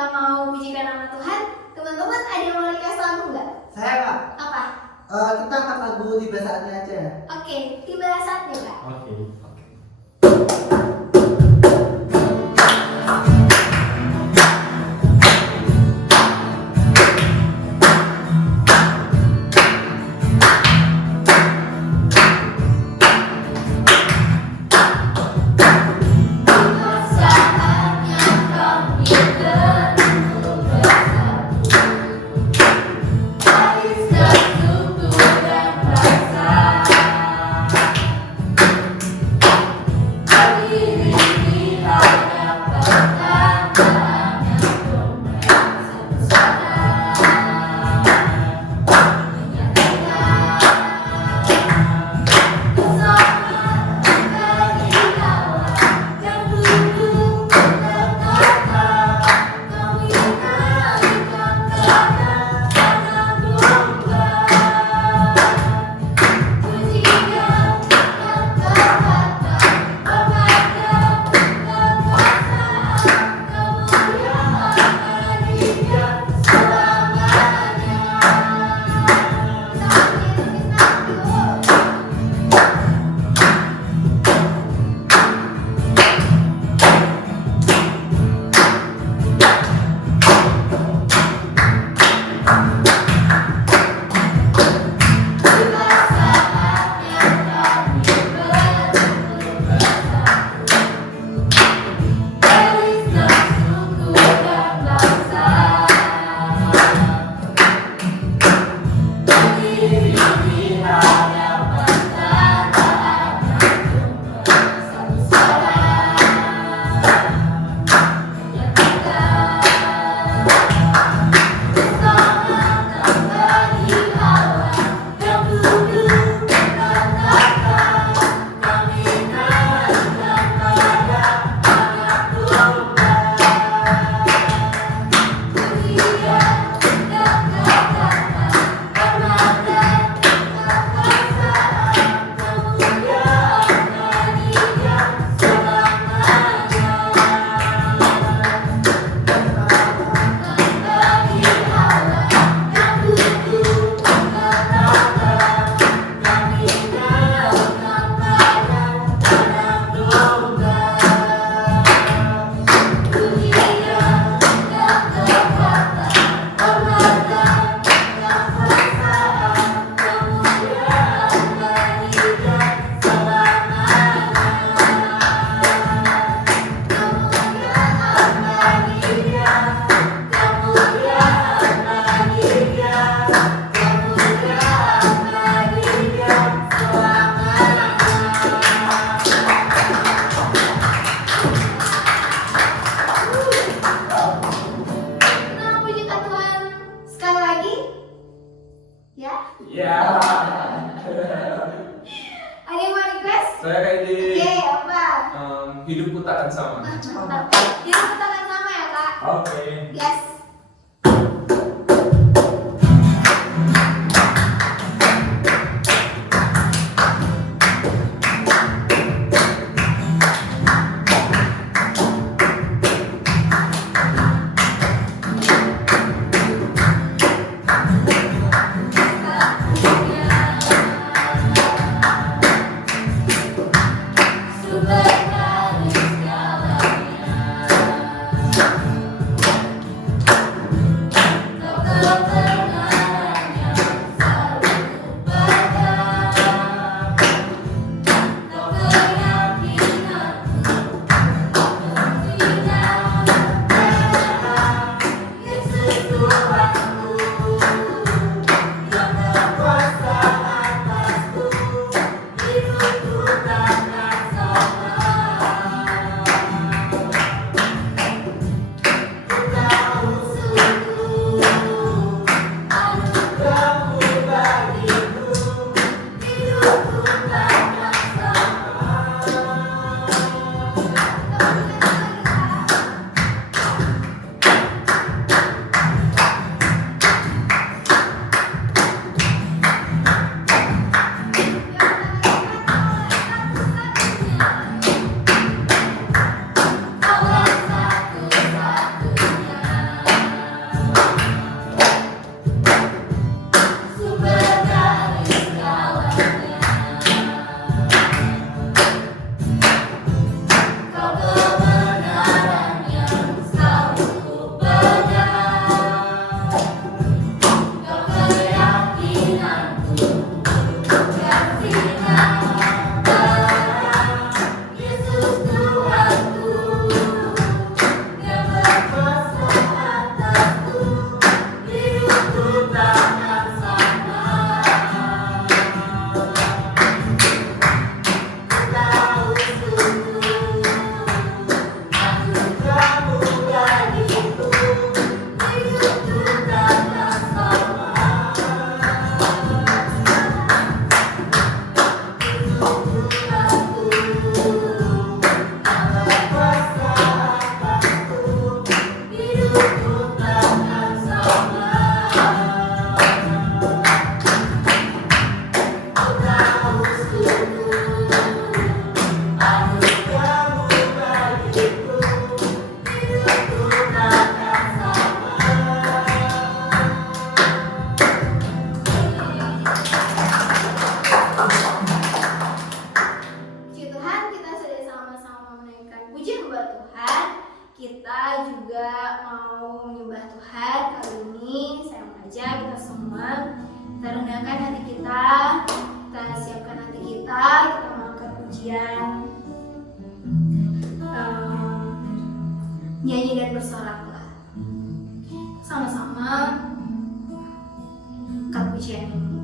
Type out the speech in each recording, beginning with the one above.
kita mau pujikan nama Tuhan, teman-teman ada yang mau request lagu nggak? Saya Kak. Apa? Kita angkat lagu Tiba Saatnya aja. Oke, tiba saatnya Kak. Oke. Kita pujikan Tuhan sekali lagi, ya? Ya. Ada yang mau request? Saya kayak di Oke, apa? hidupku takkan sama. Mantap. Jadi kita akan sama ya Kak? Oke. Yes. kita juga mau menyembah Tuhan. Kali ini saya mengajak kita semua, kita rendahkan hati kita siapkan hati kita mengangkat pujian, nyanyi dan bersoraklah. Sama-sama angkat pujian ini.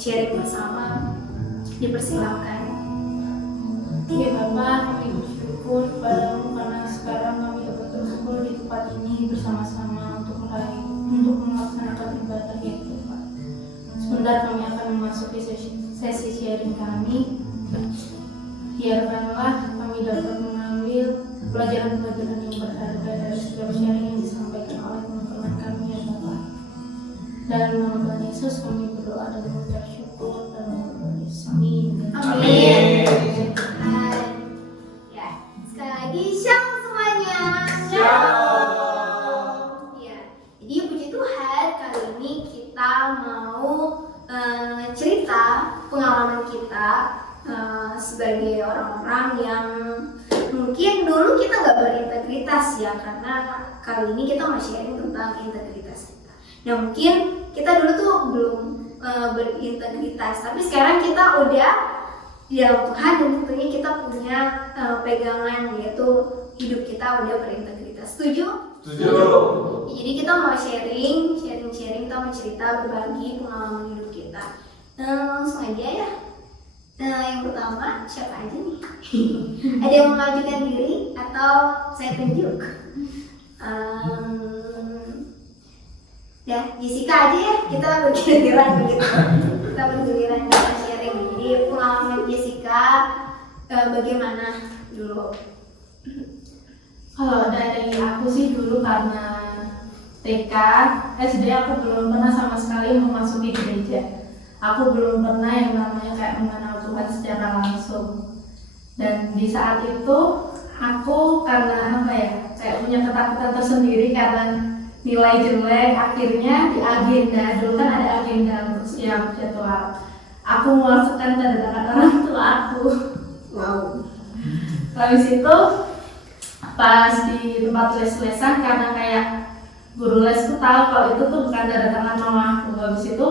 Sharing bersama, dipersilakan. Ya Bapak, kami bersyukur kepadamu karena sekarang kami dapat berkumpul di tempat ini bersama-sama untuk melaksanakan ibadah itu, Pak. Sebentar kami akan memasuki sesi sharing kami. Biarkanlah kami dapat mengambil pelajaran-pelajaran yang berharga dari setiap sharing yang disampaikan oleh teman-teman kami ya Bapak. Dalam nama Tuhan Yesus kami berdoa dan mengucap syukur dan berdoa. Amin. Amin. Ya, sekali lagi shalom semuanya. Shalom. Ya, jadi puji Tuhan kali ini kita mau cerita pengalaman kita sebagai orang-orang yang mungkin dulu kita nggak berintegritas ya, karena kali ini kita mau sharing tentang integritas kita. Nah mungkin kita dulu tuh belum berintegritas. Tapi sekarang kita udah di dalam Tuhan dan tentunya kita punya pegangan, yaitu hidup kita udah berintegritas. Setuju? Jadi kita mau sharing, kita mau cerita, berbagi pengalaman hidup kita. Langsung aja ya. Yang pertama, siapa aja nih? Ada yang mengajukan diri atau saya tunjuk? Ya, Jessica aja ya. Kita bergiliran begitu. Kita bergiliran kita sharing. Jadi pengalaman Jessica bagaimana dulu? Kalau dari aku sih dulu karena TK, SD aku belum pernah sama sekali memasuki gereja. Aku belum pernah yang namanya kayak mengenal Tuhan secara langsung. Dan di saat itu aku karena apa ya, kayak punya ketakutan tersendiri karena nilai jelek, akhirnya di agenda, dulu kan ada agenda untuk siap jadwal. Aku memasukkan tanda tangan orang tua aku. Wow. Habis itu pas di tempat les-lesan karena kayak guru les tuh tahu kalau itu tuh bukan tanda tangan mamaku. Habis itu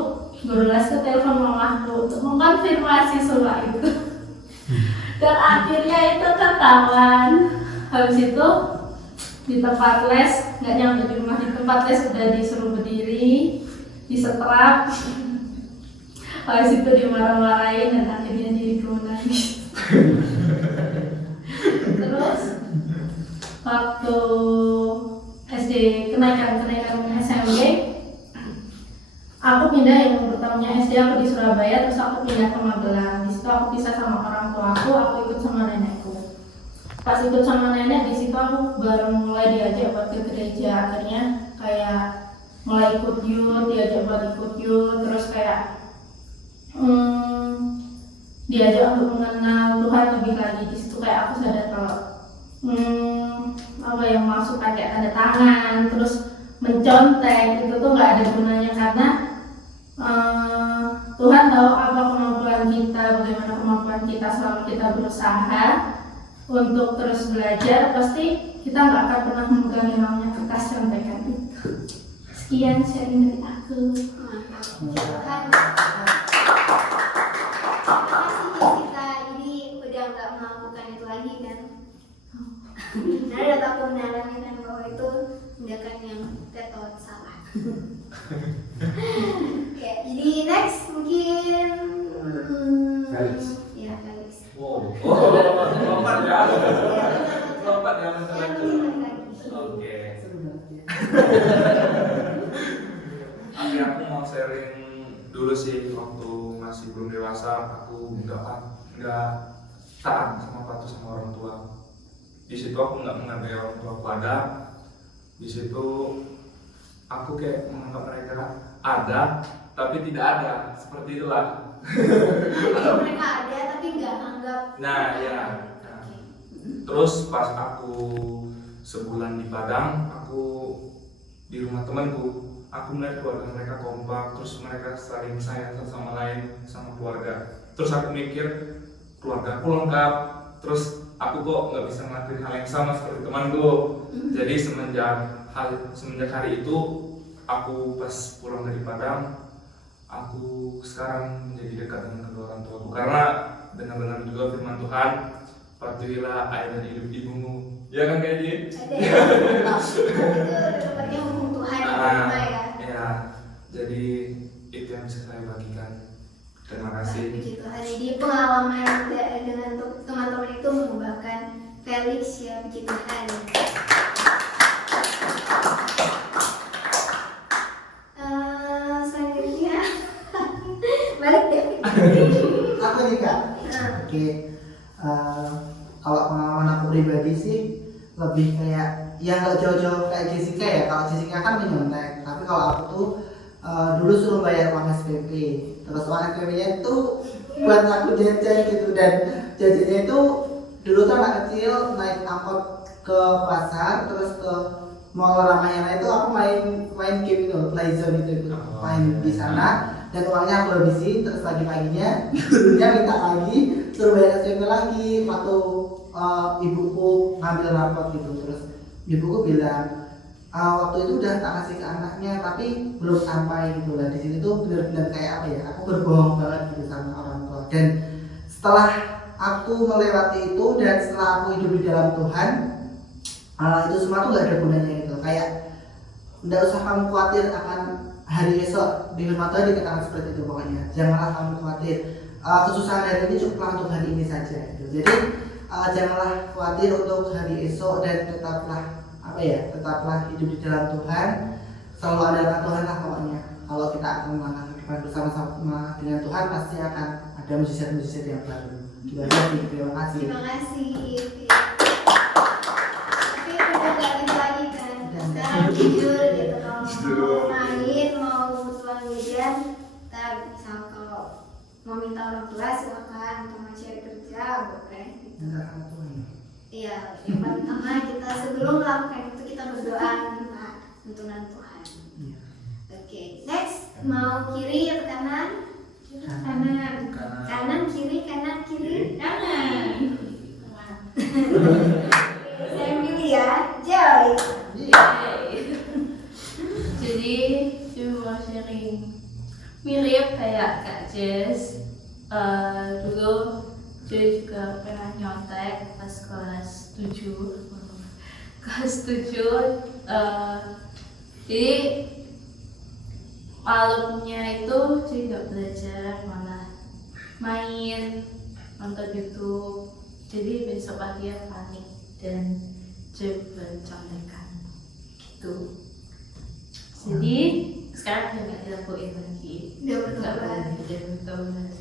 guru les tuh telepon mamaku untuk mengkonfirmasi surat itu. Dan akhirnya itu ketahuan. Habis itu di tempat les, nggak nyampe di rumah, di tempat les udah disuruh berdiri, disetrap. Habis itu dimarah-marahin dan akhirnya diriku nangis. Terus waktu SD kenaikan SMP, aku pindah yang pertamanya SD aku di Surabaya, terus aku pindah ke Magelang. Di situ aku pisah sama orang tua aku ikut sama nenekku. Pas ikut sama nenek di situ aku baru mulai diajak buat ke gereja. Akhirnya kayak mulai ikut youth, diajak buat ikut youth, terus kayak diajak untuk mengenal Tuhan lebih lagi. Di situ kayak aku sadar kalau apa yang masukkan kayak tanda tangan, terus mencontek itu tuh nggak ada gunanya karena Tuhan tahu apa kemampuan kita, bagaimana kemampuan kita selama kita berusaha untuk terus belajar, pasti kita nggak akan pernah memegang yang namanya kertas contekan itu. Sekian sharing dari aku. Nah, ada tak pembenaran kan bahwa itu tindakan yang tetot salah. Ya, jadi next mungkin Felix. Ya, Felix. Wow. Lompat ya. Lompat ya masalah itu. Oke. Akhirnya aku mau sharing dulu sih, waktu masih belum dewasa aku nggak taat sama patuh sama orang tua. Di situ aku nggak menghargai orang tua aku ada. Di situ aku kayak menganggap mereka ada tapi tidak ada, seperti itulah. Mereka ada tapi nggak anggap. Nah ya. Nah. Terus pas aku sebulan di Padang, aku di rumah temanku, aku melihat keluarga mereka kompak, terus mereka saling sayang satu sama lain sama keluarga. Terus aku mikir keluarga aku lengkap, terus aku kok nggak bisa ngelakuin hal yang sama seperti temanku. Jadi semenjak hari itu aku pas pulang dari Padang, aku sekarang menjadi dekat dengan kedua orang tuaku karena dengar-dengar juga firman Tuhan, patuhilah air dan hidup ibumu. Ya kan kayak dia? Itu tempatnya hukum Tuhan yang pertama ya. Ya, jadi itu yang bisa saya bagikan. Terima kasih. Puji Tuhan. Jadi pengalaman dengan teman-teman itu mengubahkan Felix ya, puji Tuhan. Selanjutnya balik deh. Aku nih Kak. Oke. Kalau pengalaman aku pribadi sih lebih kayak ya nggak jauh-jauh kayak Jessica ya. Kalau Jessica kan menyontek, tapi kalau aku tuh dulu suruh bayar uang SPP. Terus uang SPP-nya itu buat aku jajan gitu, dan jajannya itu dulu tuh anak kecil naik angkot ke pasar, terus ke mall Ramayana itu aku main game itu, Playzone itu main di sana, dan uangnya aku habisin. Terus pagi-paginya gurunya minta lagi, suruh bayar SPP lagi waktu ibuku ngambil rapot gitu. Terus ibuku bilang, waktu itu udah tak kasih ke anaknya tapi belum sampai gitu lah. Di sini tuh benar-benar kayak apa ya, aku berbohong banget gitu sama orang tua. Dan setelah aku melewati itu dan setelah aku hidup di dalam Tuhan, itu semua tuh gak ada gunanya gitu. Kayak nggak usah kamu khawatir akan hari esok. Di firman Tuhan dikatakan seperti itu pokoknya. Janganlah kamu khawatir, kesusahan hari ini cukuplah untuk hari ini saja gitu. Jadi janganlah khawatir untuk hari esok dan tetaplah hidup di dalam Tuhan. Selalu andalkan Tuhan lah pokoknya. Kalau kita akan melangkah ke depan bersama-sama dengan Tuhan, pasti akan ada mujizat-mujizat yang baru. Terima kasih. Terima kasih. Tapi udah gak gitu lagi kan. Sekarang jujur gitu, kalau mau main, mau butuhan jajan, ntar misal kalau mau minta orang tua silakan, atau mau cari kerja boleh. Andalkan Tuhan. Iya, yang paling utama kita sebelum melakukan itu kita berdoa minta tuntunan Tuhan. Iya. Oke, next mau kiri atau kanan? Kanan. Kanan kiri kanan. Saya pilih ya, Joy. Jadi cuma sharing mirip kayak Kak Jess. Dulu Joy juga pernah nyontek pas kelas 7. Jadi malamnya itu Joy nggak belajar, malah main, nonton YouTube. Jadi besok pagi panik dan Joy bercontekan gitu. Jadi sekarang udah nggak dilakuin lagi. Nggak boleh bertobat.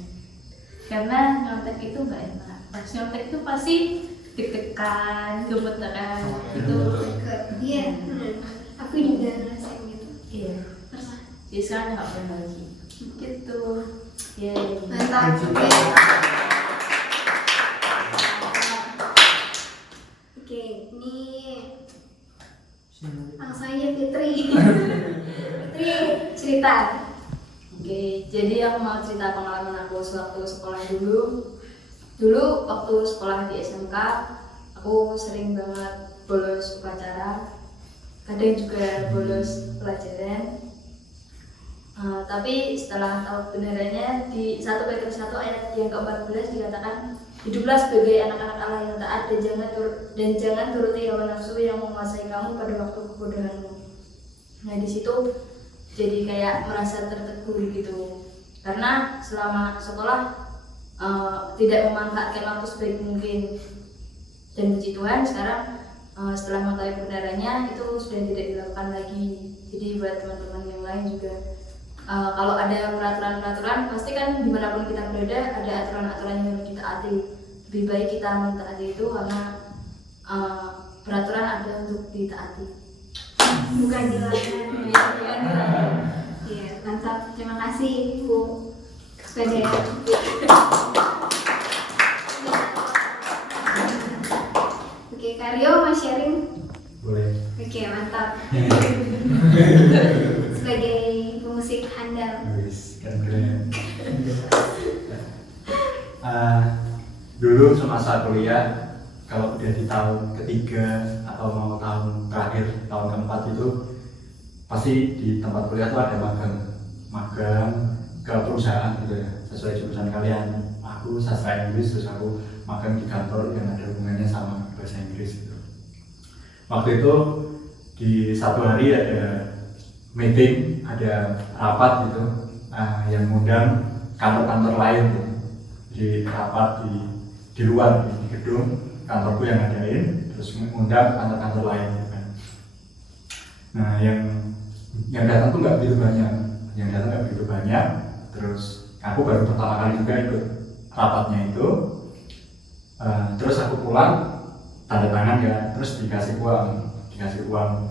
Karena nyontek itu nggak enak. Pas nyontek itu pasti deg-degan, gemeteran gitu. Iya, aku juga ngerasain gitu. Iya. Jadi sekarang nggak pernah lagi. Gitu. Yeay. Mantap. Oke, ini langsung aja Fitri. Fitri cerita. Oke, jadi aku mau cerita pengalaman aku sewaktu sekolah dulu. Dulu waktu sekolah di SMK, aku sering banget bolos upacara, kadang juga bolos pelajaran. Tapi setelah tahu kebenarannya di 1 Petrus 1 ayat yang ke-14 dikatakan, hiduplah sebagai anak-anak Allah yang taat dan jangan turuti hawa nafsu yang menguasai kamu pada waktu kebodohanmu. Nah di situ jadi kayak merasa tertegur gitu, karena selama sekolah tidak memanfaatkan waktu sebaik mungkin. Dan puji Tuhan sekarang setelah mengetahui kebenarannya itu sudah tidak dilakukan lagi. Jadi buat teman-teman yang lain juga, kalau ada peraturan-peraturan, pasti kan dimanapun kita berada ada aturan-aturan yang harus ditaati. Lebih baik kita mentaati itu karena peraturan ada untuk ditaati. Bukan dilarang. Iya, mantap. Terima kasih Bu Sepeda. Oke, Karyo mau sharing? Boleh. Oke, mantap. Sebagai pemusik handal. Wis, keren. Dulu semasa kuliah, kalau udah di tahun ketiga atau mau tahun terakhir, tahun keempat itu pasti di tempat kuliah tuh ada magang ke perusahaan gitu ya, sesuai jurusan kalian. Aku sastra Inggris, terus aku magang di kantor yang ada hubungannya sama bahasa Inggris gitu. Waktu itu di satu hari ada meeting, ada rapat gitu, yang ngundang kantor-kantor lain gitu. Di rapat di luar di gedung kantorku yang ngadain, terus mengundang kantor-kantor lain gitu kan. Nah yang datang tuh nggak begitu banyak, terus aku baru pertama kali juga ikut rapatnya itu. Terus aku pulang tanda tangan ya, terus dikasih uang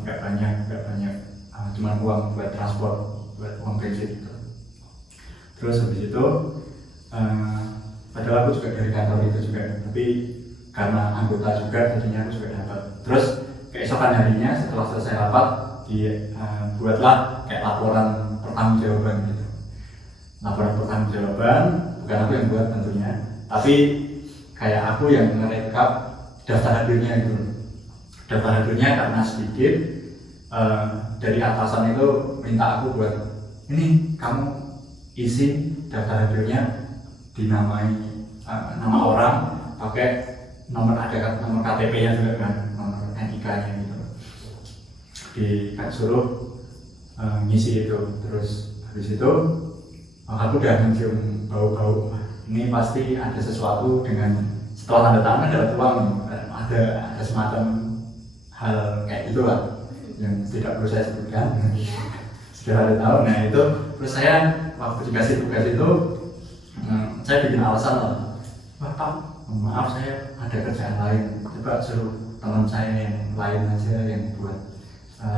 nggak banyak, cuma uang buat transport, buat uang bensin gitu. Terus habis itu padahal aku juga dari kantor itu juga, tapi karena anggota juga jadinya aku juga dapat. Terus keesokan harinya setelah selesai rapat buatlah kayak laporan pertanggungjawaban gitu. Laporan pertanggungjawaban bukan aku yang buat tentunya, tapi kayak aku yang ngerekap daftar hadirnya gitu. Daftar hadirnya karena sedikit, dari atasan itu minta aku buat ini kamu isi daftar radionya dinamai nama orang pakai nomor KTP-nya juga kan, nomor NIK-nya gitu. Disuruh ngisi itu, terus habis itu aku udah mencium bau-bau ini pasti ada sesuatu dengan setelah tanda tangan ada uang, ada semacam hal kayak gitulah yang tidak perlu saya sebutkan. Sudah ada tahu. Nah itu terus saya waktu dikasih tugas itu saya bikin alasan lah, Pak maaf saya ada kerjaan lain, coba suruh teman saya yang lain aja yang buat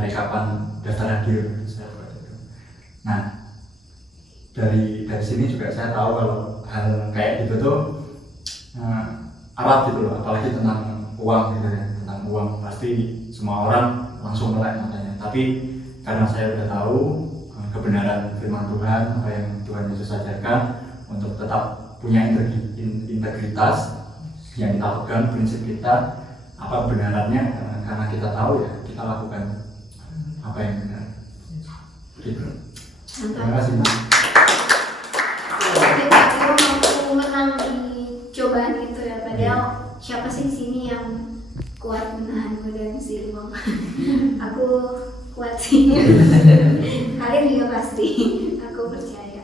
rekapan daftar radio, saya buat itu. Nah dari sini juga saya tahu kalau hal kayak gitu tuh erat gitu loh, apalagi tentang uang gitu ya, tentang uang pasti semua orang langsung melek matanya. Tapi karena saya udah tahu kebenaran firman Tuhan, apa yang Tuhan Yesus ajarkan untuk tetap punya integritas yang kita pegang, prinsip kita apa kebenarannya, karena kita tahu ya kita lakukan apa yang benar gitu. Terima kasih. Aku menang di cobaan itu ya, padahal siapa sih di sini yang kuat menahan godaan si Imam? Aku kuat sih. Kalian juga pasti. Aku percaya.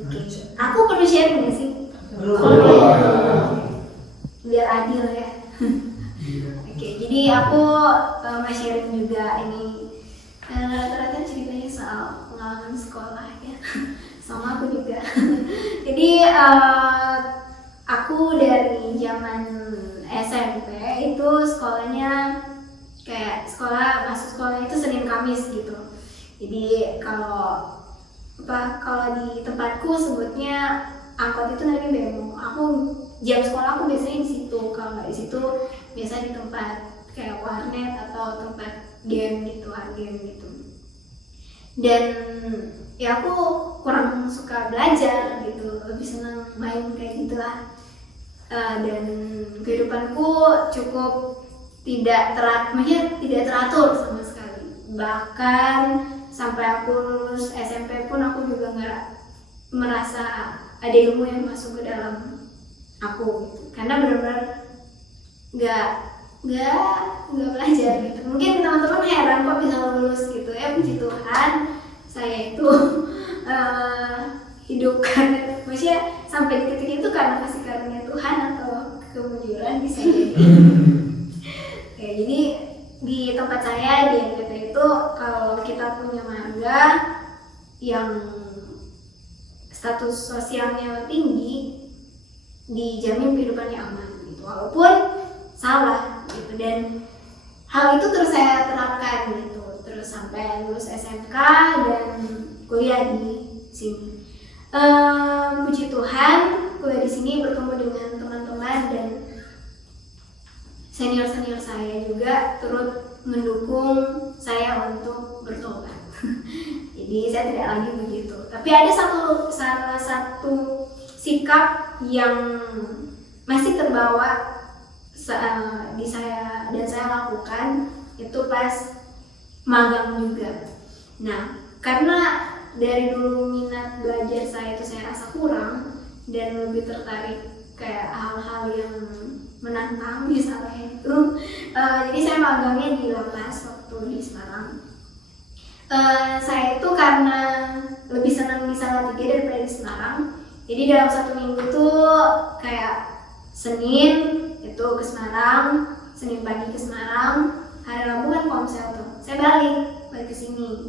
Oke. Aku perlu sharing nggak sih? Biar adil ya. Oke. Jadi aku mau sharing juga ini. Rata-rata ceritanya soal pengalaman sekolah ya. Sama aku juga. Jadi aku dari zaman SMP itu sekolahnya kayak masuk sekolah itu Senin Kamis gitu. Jadi kalau di tempatku sebutnya angkot itu namanya bemo. Jam sekolah aku biasanya di situ. Kalau nggak di situ biasa di tempat kayak warnet atau tempat game gitu, game gitu. Dan ya aku kurang suka belajar gitu, lebih senang main kayak gitulah. Dan kehidupanku cukup tidak teratur sama sekali. Bahkan sampai aku lulus SMP pun aku juga nggak merasa ada ilmu yang masuk ke dalam aku gitu. Karena benar-benar nggak belajar gitu. Mungkin teman-teman heran kok bisa lulus gitu ya, puji Tuhan saya itu hidup karena maksudnya sampai di titik itu karena kasih karunia Tuhan atau kemujuran bisa jadi. Ya, jadi di tempat saya di NTT itu kalau kita punya marga yang status sosialnya tinggi dijamin kehidupannya aman gitu, walaupun salah gitu. Dan hal itu terus saya terapkan gitu terus sampai lulus SMK dan kuliah di sini. Puji Tuhan kuliah di sini bertemu dengan teman-teman dan senior saya juga turut mendukung saya untuk bertobat. Jadi saya tidak lagi begitu. Tapi ada salah satu sikap yang masih terbawa di saya dan saya lakukan itu pas magang juga. Nah, karena dari dulu minat belajar saya rasa kurang dan lebih tertarik kayak hal-hal yang menantang misalnya itu. Jadi saya magangnya di Lapas waktu di Semarang. Saya itu karena lebih senang di Salatiga daripada di Semarang. Jadi dalam 1 minggu tuh kayak Senin itu ke Semarang, Senin pagi ke Semarang, hari Rabu kan komsel tuh. Saya balik ke sini.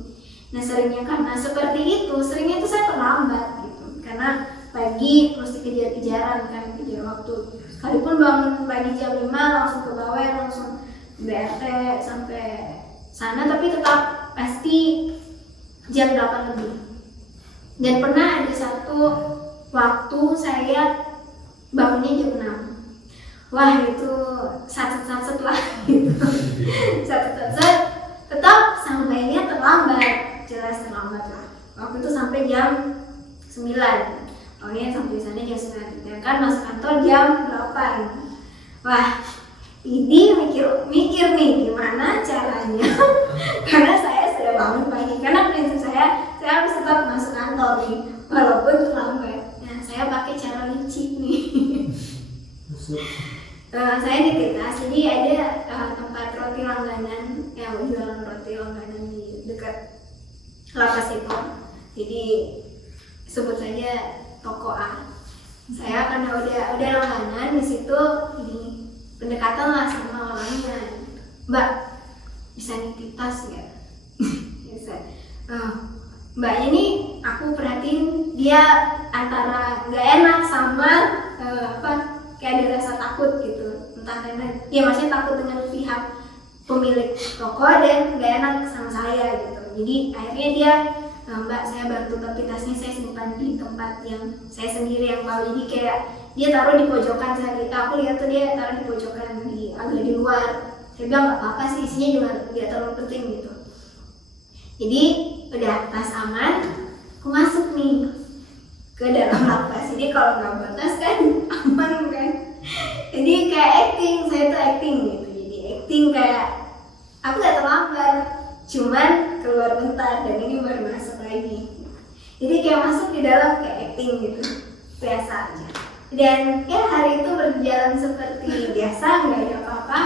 Nah seringnya karena seperti itu, seringnya itu saya terlambat gitu. Karena pagi mesti kejar-kejaran kan, kejar waktu. Sekalipun bangun pagi jam 5 langsung ke Bawer, langsung BRT sampai sana, tapi tetap pasti jam 8 lebih. Dan pernah ada satu waktu saya bangunnya jam 6. Wah itu satset lah gitu. Satset tetap sampainya terlambat, jelas terlambat lah. Waktu itu sampai jam 9. Pokoknya sampai sana jam 9. Ya kan masuk kantor jam 8. Wah, ini mikir nih gimana caranya. Karena saya bangun pagi karena prinsip saya harus tetap masuk kantor nih walaupun terlambat. Nah saya pakai cara licik nih. Saya di Tegas, jadi ada tempat roti langganan yang jualan roti langganan di dekat lapas itu. Jadi sebut saja toko A. Saya karena udah langganan di situ, ini pendekatan lah sama orangnya. Mbak, bisa nitip tas nggak? Bisa. Mbaknya nih aku perhatiin dia antara nggak enak sama kayak ada rasa takut gitu, entah karena ya maksudnya takut dengan pihak pemilik toko dan nggak enak sama saya gitu. Jadi akhirnya dia, Mbak saya bantu tapi tasnya saya simpan di tempat yang saya sendiri yang tahu. Jadi kayak dia taruh di pojokan, aku lihat tuh dia taruh di pojokan agak di luar. Saya bilang nggak apa-apa sih, isinya juga nggak terlalu penting gitu. Jadi udah tas aman, aku masuk nih ke dalam lapas. Jadi kalau nggak batas kan aman kan. Jadi kayak acting, saya tuh acting gitu. Jadi acting kayak aku nggak terlambat, cuman keluar bentar dan ini baru masuk lagi. Jadi kayak masuk di dalam kayak acting gitu, biasa aja. Dan ya hari itu berjalan seperti biasa, nggak ada apa-apa.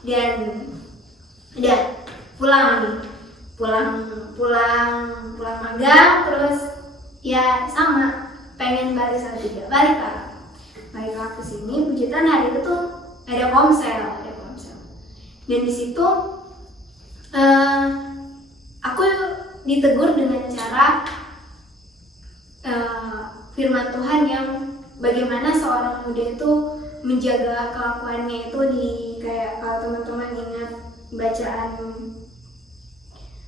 Dan udah pulang nih, pulang magang, terus ya sama pengen balik sama tidak balik ke sini. Pujitan hari itu tuh ada komsel. Dan di situ aku ditegur dengan cara firman Tuhan yang bagaimana seorang muda itu menjaga kelakuannya itu di kayak kalau teman-teman ingat bacaan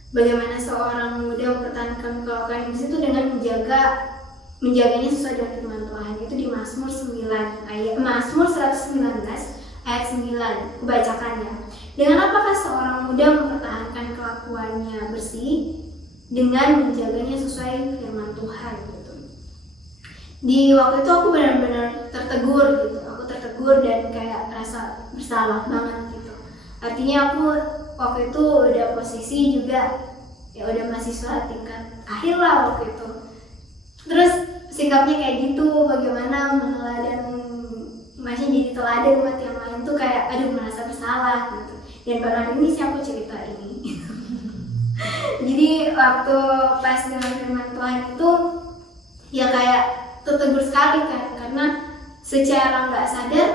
bagaimana seorang muda mempertahankan kelakuan di situ dengan menjaganya sesuai dengan firman Tuhan. Itu di Mazmur 119 ayat 9 kebacakannya. Dengan apakah seorang muda mempertahankan kelakuannya bersih? Dengan menjaganya sesuai firman Tuhan gitu. Di waktu itu aku benar-benar tertegur gitu. Aku tertegur dan kayak rasa bersalah banget gitu. Artinya aku waktu itu udah posisi juga ya udah mahasiswa tingkat akhir lah waktu itu. Terus sikapnya kayak gitu, bagaimana meneladan, masih jadi teladan buat yang lain tuh kayak aduh merasa bersalah gitu. Dan baru hari ini sih aku cerita ini. Jadi waktu pas dengan firman Tuhan itu ya kayak tertegur sekali kan, karena secara nggak sadar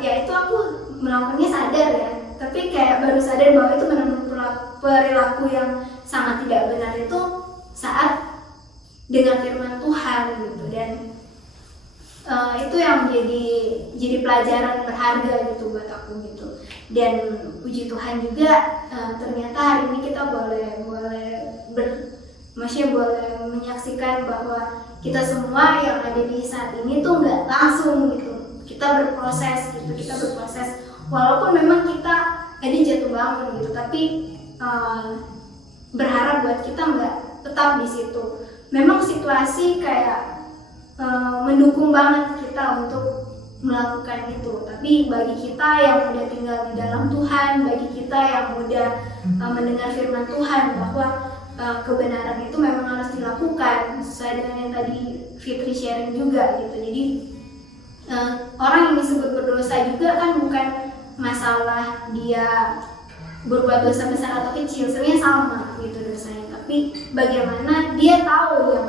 ya itu aku melakukannya sadar ya, tapi kayak baru sadar bahwa itu benar-benar perilaku yang sangat tidak benar itu saat dengan firman Tuhan gitu. Dan itu yang jadi pelajaran berharga gitu buat aku gitu. Dan puji Tuhan juga ternyata hari ini kita boleh menyaksikan bahwa kita semua yang ada di saat ini tuh nggak langsung gitu, kita berproses walaupun memang kita jatuh bangun gitu, tapi berharap buat kita nggak tetap di situ. Memang situasi kayak mendukung banget kita untuk melakukan itu, tapi bagi kita yang udah tinggal di dalam Tuhan, bagi kita yang udah mendengar firman Tuhan bahwa kebenaran itu memang harus dilakukan sesuai dengan yang tadi Fitri sharing juga gitu. Jadi orang yang disebut berdosa juga kan bukan masalah dia berbuat dosa besar atau kecil, sebenarnya sama gitu dosanya, tapi bagaimana dia tahu yang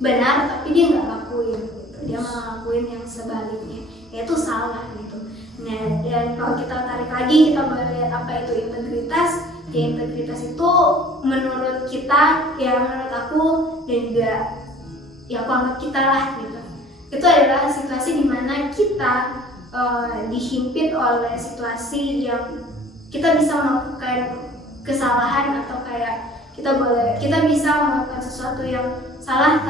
benar tapi dia nggak lakuin gitu, dia malah lakuin yang sebaliknya, yaitu salah gitu. Nah, dan kalau kita tarik lagi, kita boleh lihat apa itu integritas. Ya, integritas itu menurut kita, ya menurut aku dan juga ya aku anggap kita lah gitu, itu adalah situasi dimana kita dihimpit oleh situasi yang kita bisa melakukan kesalahan, atau kayak kita bisa melakukan sesuatu yang salah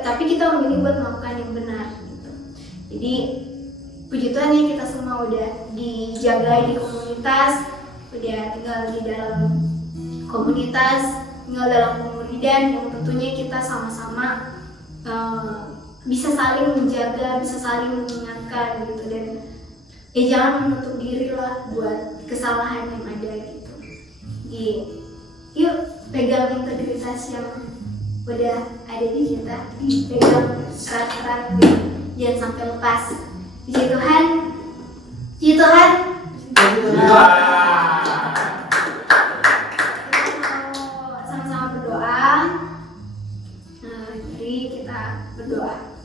tapi kita memilih buat melakukan yang benar gitu. Jadi puji Tuhan ya, kita semua udah dijaga di komunitas, udah tinggal di dalam komunitas, tinggal dalam pemuridan yang tentunya kita sama-sama bisa saling menjaga, bisa saling mengingatkan gitu. Dan ya jangan menutup diri lah buat kesalahan yang ada gitu. Yuk pegang integritas yang udah ada di kita, pegang erat-erat, jangan sampai lepas. Puji Tuhan, puji Tuhan. Kita mau sama-sama berdoa. Jadi kita berdoa.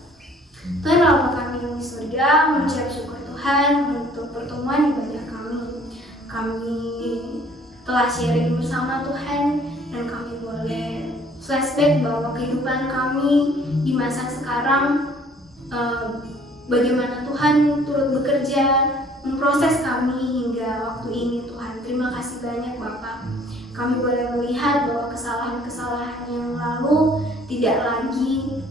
Tuhan Bapa kami yang di surga, mengucap syukur Tuhan untuk pertemuan ibadah kami. Kami telah sharing bersama Tuhan, dan kami boleh flashback bahwa kehidupan kami di masa sekarang, bagaimana Tuhan turut bekerja memproses kami hingga waktu ini. Tuhan, terima kasih banyak Bapak. Kami boleh melihat bahwa kesalahan-kesalahan yang lalu tidak lagi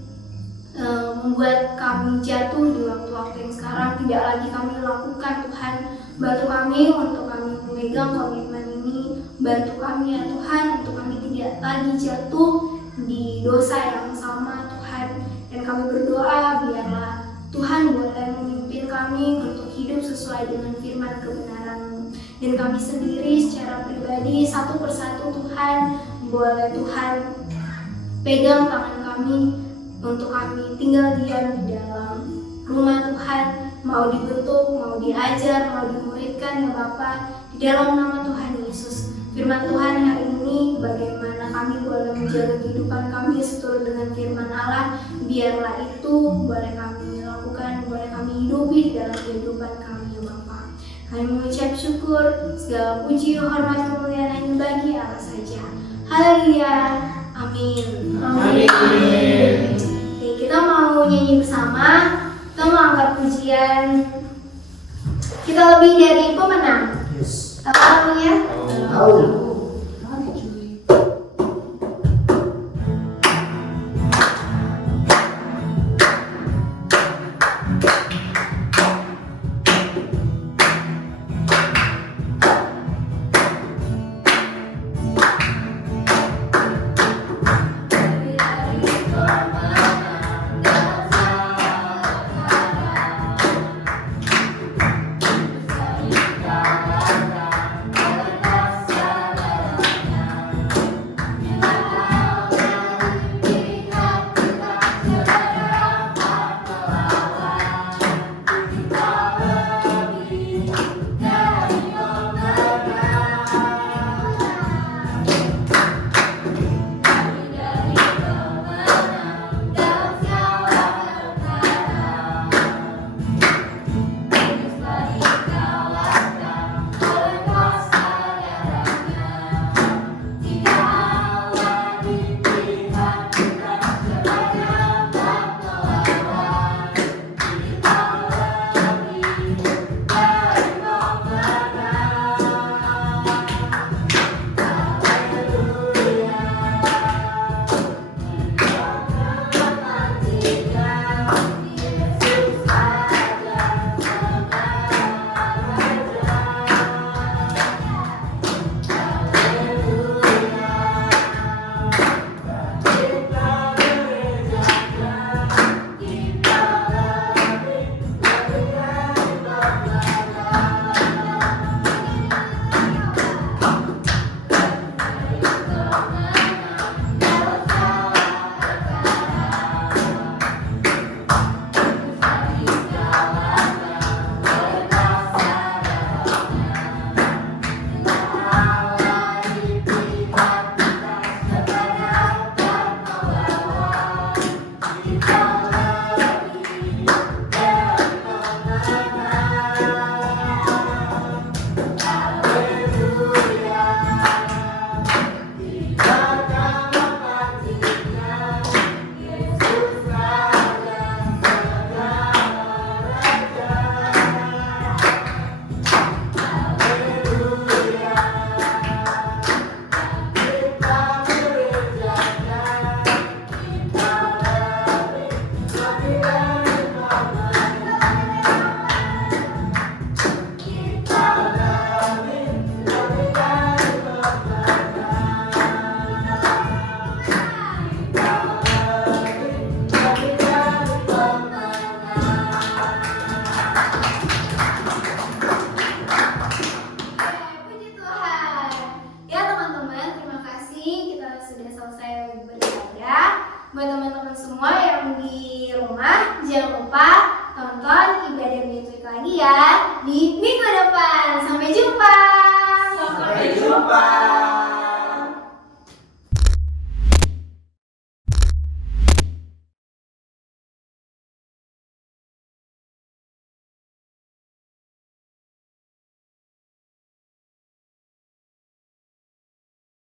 membuat kami jatuh di waktu-waktu yang sekarang, tidak lagi kami lakukan. Tuhan, bantu kami untuk kami memegang komitmen ini. Bantu kami ya Tuhan, untuk kami tidak lagi jatuh di dosa yang sama Tuhan. Dan kami berdoa biarlah Tuhan boleh memimpin kami untuk hidup sesuai dengan firman kebenaran-Mu. Dan kami sendiri secara pribadi satu persatu Tuhan, boleh Tuhan pegang tangan kami untuk kami tinggal diam di dalam rumah Tuhan, mau dibentuk, mau diajar, mau dimuridkan ya Bapa, di dalam nama Tuhan Yesus. Firman Tuhan hari ini, bagaimana kami boleh menjaga kehidupan kami seturut dengan firman Allah, biarlah itu boleh kami lakukan, boleh kami hidupi di dalam kehidupan kami ya Bapa. Kami mengucap syukur, segala puji, hormat, kemuliaan hanya bagi Allah saja. Haleluya, amin. Amin. Oke, kita mau nyanyi bersama, kita mau angkat pujian. Kita lebih dari pemenang. Yes. Tahu ya? Tahu. Kita jangan lupa tonton ibadah Midweek lagi ya di minggu depan. Sampai jumpa. Sampai jumpa.